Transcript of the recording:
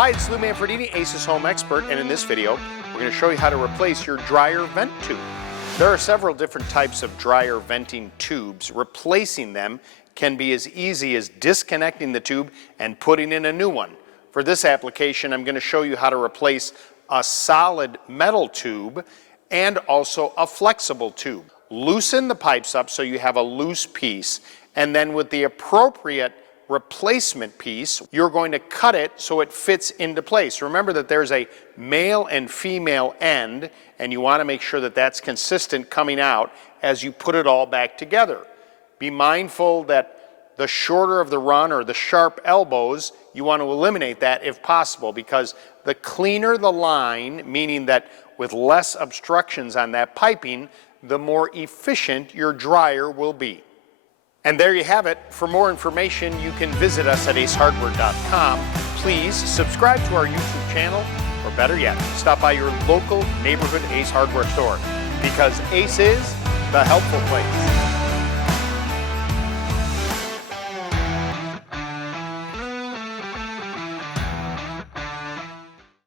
Hi, it's Lou Manfredini, Ace's Home Expert, and in this video, we're going to show you how to replace your dryer vent tube. There are several different types of dryer venting tubes. Replacing them can be as easy as disconnecting the tube and putting in a new one. For this application, I'm going to show you how to replace a solid metal tube and also a flexible tube. Loosen the pipes up so you have a loose piece, and then with the appropriate replacement piece, you're going to cut it so it fits into place. Remember that there's a male and female end, and you want to make sure that that's consistent coming out as you put it all back together. Be mindful that the shorter of the run or the sharp elbows, you want to eliminate that if possible, because the cleaner the line, meaning that with less obstructions on that piping, the more efficient your dryer will be. And there you have it. For more information, you can visit us at acehardware.com. Please subscribe to our YouTube channel, or better yet, stop by your local neighborhood Ace Hardware store, because Ace is the helpful place.